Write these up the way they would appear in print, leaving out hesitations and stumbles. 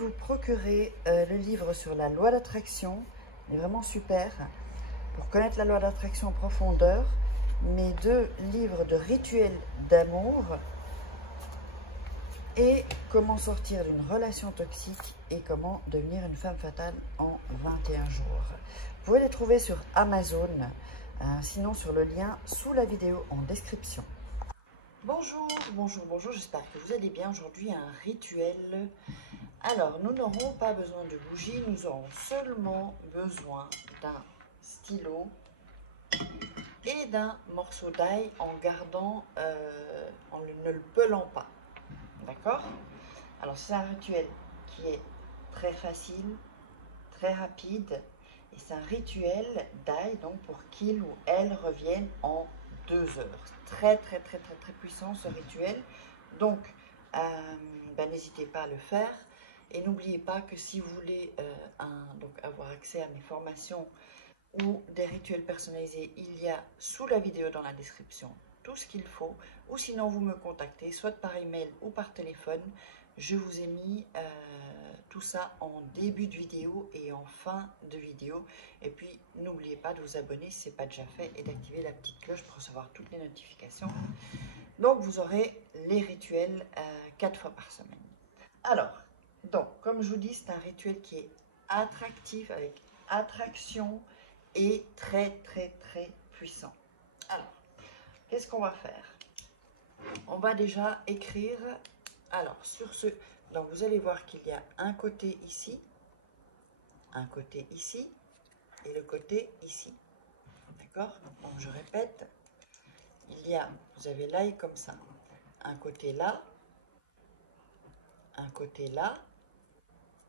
vous procurer le livre sur la loi d'attraction. Il est vraiment super pour connaître la loi d'attraction en profondeur. Mes 2 livres de rituels d'amour et comment sortir d'une relation toxique et comment devenir une femme fatale en 21 jours. Vous pouvez les trouver sur Amazon, sinon sur le lien sous la vidéo en description. Bonjour, j'espère que vous allez bien. Aujourd'hui, un rituel. Alors, nous n'aurons pas besoin de bougies, nous aurons seulement besoin d'un stylo et d'un morceau d'ail en gardant, en ne le pelant pas. D'accord? Alors, c'est un rituel qui est très facile, très rapide, et c'est un rituel d'ail, donc pour qu'il ou elle revienne en 2 heures. Très puissant ce rituel. Donc, n'hésitez pas à le faire. Et n'oubliez pas que si vous voulez avoir accès à mes formations ou des rituels personnalisés, il y a sous la vidéo dans la description tout ce qu'il faut. Ou sinon, vous me contactez, soit par email ou par téléphone. Je vous ai mis tout ça en début de vidéo et en fin de vidéo. Et puis, n'oubliez pas de vous abonner si ce n'est pas déjà fait et d'activer la petite cloche pour recevoir toutes les notifications. Donc, vous aurez les rituels 4 fois par semaine. Alors, donc, comme je vous dis, c'est un rituel qui est attractif, avec attraction et très puissant. Alors, qu'est-ce qu'on va faire? On va déjà écrire, alors, sur ce, donc vous allez voir qu'il y a un côté ici et le côté ici. D'accord? Donc, je répète, vous avez l'ail comme ça, un côté là,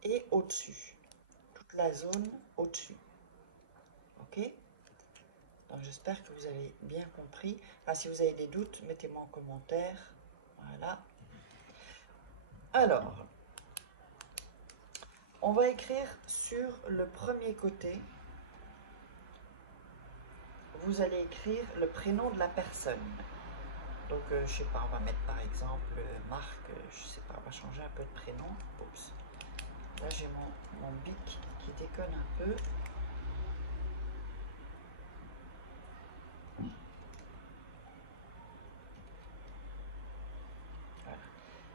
et au-dessus, toute la zone au-dessus. Ok? Donc j'espère que vous avez bien compris. Enfin, si vous avez des doutes, mettez-moi en commentaire. Voilà. Alors, on va écrire sur le premier côté. Vous allez écrire le prénom de la personne. Donc, je sais pas, on va mettre par exemple Marc, je sais pas, on va changer un peu de prénom. Oups. Là, j'ai mon bic qui déconne un peu. Voilà.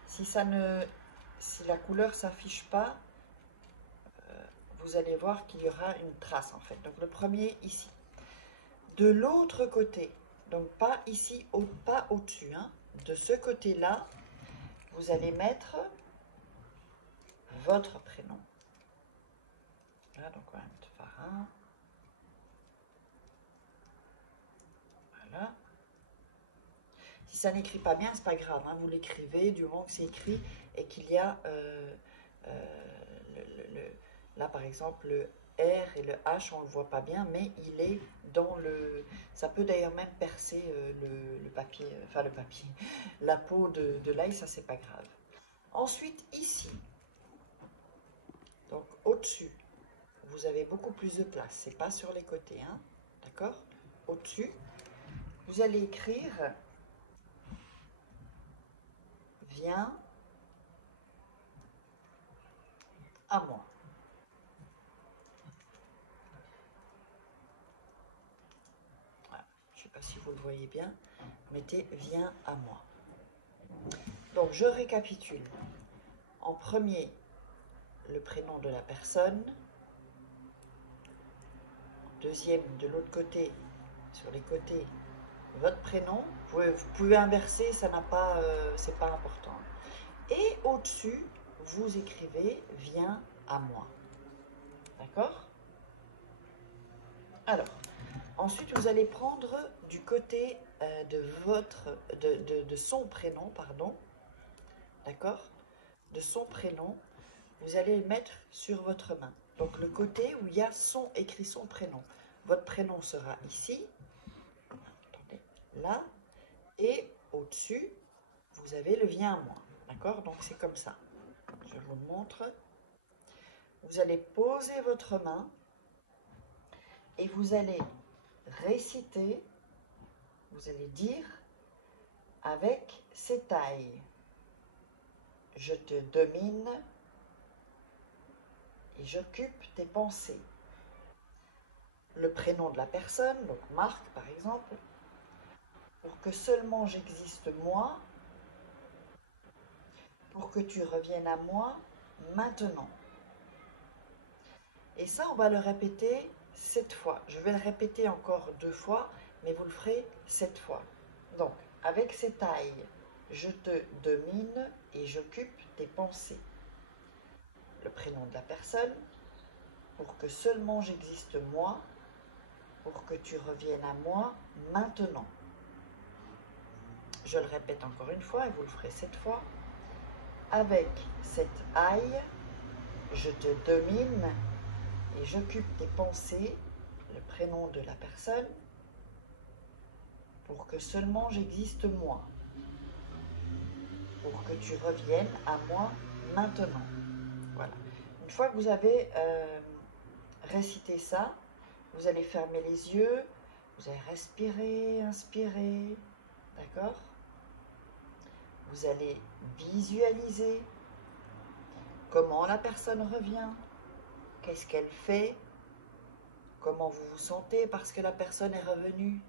Si la couleur s'affiche pas, vous allez voir qu'il y aura une trace en fait. Donc, le premier ici. De l'autre côté, donc pas ici, pas au-dessus, hein, de ce côté-là, vous allez mettre votre prénom. Là, donc on va mettre Farin. Voilà. Si ça n'écrit pas bien, c'est pas grave, hein, vous l'écrivez du moment que c'est écrit et qu'il y a là par exemple le R et le H, on ne le voit pas bien, mais il est dans le... Ça peut d'ailleurs même percer le papier, enfin le papier, la peau de l'ail, ça c'est pas grave. Ensuite ici, donc au-dessus, vous avez beaucoup plus de place, c'est pas sur les côtés, hein, d'accord? Au-dessus, vous allez écrire « Viens à moi ». Voilà. Je ne sais pas si vous le voyez bien, mettez « Viens à moi ». Donc, je récapitule. En premier, le prénom de la personne. Deuxième, de l'autre côté, sur les côtés, votre prénom. Vous pouvez inverser, ça n'a pas, c'est pas important. Et au-dessus, vous écrivez « Viens à moi ». D'accord? Alors, ensuite, vous allez prendre du côté de son prénom, pardon. D'accord? De son prénom, vous allez le mettre sur votre main. Donc, le côté où il y a écrit son prénom. Votre prénom sera ici, attendez, là, et au-dessus, vous avez le « Viens à moi ». D'accord? Donc, c'est comme ça. Je vous le montre. Vous allez poser votre main et vous allez réciter, vous allez dire avec ces tailles: je te domine, et j'occupe tes pensées. Le prénom de la personne, donc Marc par exemple, pour que seulement j'existe moi, pour que tu reviennes à moi maintenant. Et ça, on va le répéter 7 fois. Je vais le répéter encore 2 fois, mais vous le ferez 7 fois. Donc, avec ces tailles, je te domine et j'occupe tes pensées. Le prénom de la personne, pour que seulement j'existe moi, pour que tu reviennes à moi maintenant. Je le répète encore une fois et vous le ferez 7 fois. Avec cette aille, je te domine et j'occupe tes pensées, le prénom de la personne, pour que seulement j'existe moi, pour que tu reviennes à moi maintenant. Voilà. Une fois que vous avez récité ça, vous allez fermer les yeux, vous allez respirer, inspirer, d'accord? Vous allez visualiser comment la personne revient, qu'est-ce qu'elle fait, comment vous vous sentez parce que la personne est revenue,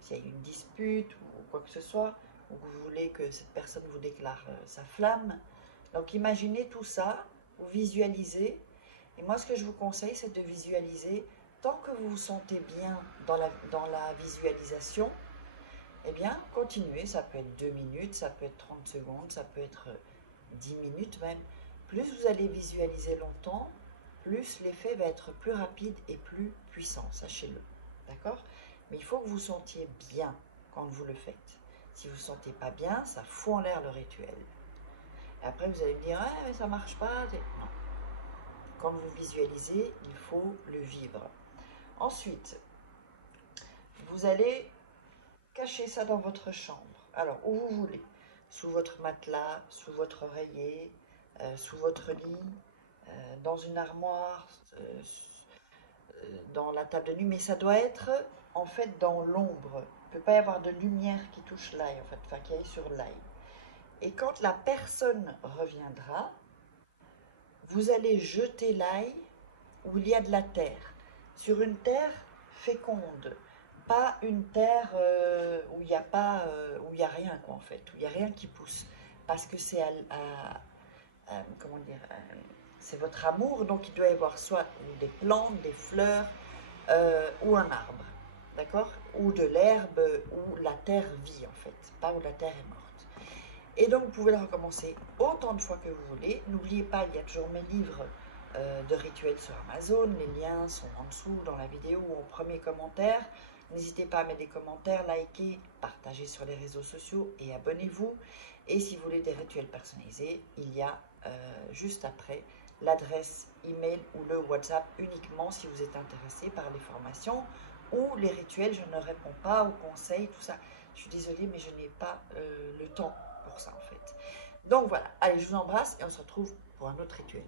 s'il y a eu une dispute ou quoi que ce soit, ou que vous voulez que cette personne vous déclare sa flamme. Donc imaginez tout ça, vous visualisez, et moi ce que je vous conseille c'est de visualiser, tant que vous vous sentez bien dans la visualisation, eh bien continuez, ça peut être 2 minutes, ça peut être 30 secondes, ça peut être 10 minutes même. Plus vous allez visualiser longtemps, plus l'effet va être plus rapide et plus puissant, sachez-le, d'accord? Mais il faut que vous sentiez bien quand vous le faites. Si vous ne sentez pas bien, ça fout en l'air le rituel. Et après, vous allez me dire, ah, mais ça ne marche pas. Non. Quand vous visualisez, il faut le vivre. Ensuite, vous allez cacher ça dans votre chambre. Alors, où vous voulez. Sous votre matelas, sous votre oreiller, sous votre lit, dans une armoire, dans la table de nuit, mais ça doit être en fait dans l'ombre. Il ne peut pas y avoir de lumière qui touche l'ail, en fait, enfin qui aille sur l'ail. Et quand la personne reviendra, vous allez jeter l'ail où il y a de la terre, sur une terre féconde, pas une terre où il n'y a pas, où il y a rien quoi en fait, où il n'y a rien qui pousse, parce que c'est comment dire, c'est votre amour, donc il doit y avoir soit des plantes, des fleurs ou un arbre, d'accord, ou de l'herbe où la terre vit en fait, pas où la terre est morte. Et donc vous pouvez le recommencer autant de fois que vous voulez. N'oubliez pas, il y a toujours mes livres de rituels sur Amazon, les liens sont en dessous dans la vidéo ou en premier commentaire. N'hésitez pas à mettre des commentaires, liker, partager sur les réseaux sociaux et abonnez-vous. Et si vous voulez des rituels personnalisés, il y a juste après l'adresse email ou le WhatsApp uniquement si vous êtes intéressé par les formations ou les rituels. Je ne réponds pas aux conseils, tout ça. Je suis désolée, mais je n'ai pas le temps pour ça en fait. Donc voilà, allez, je vous embrasse et on se retrouve pour un autre rituel.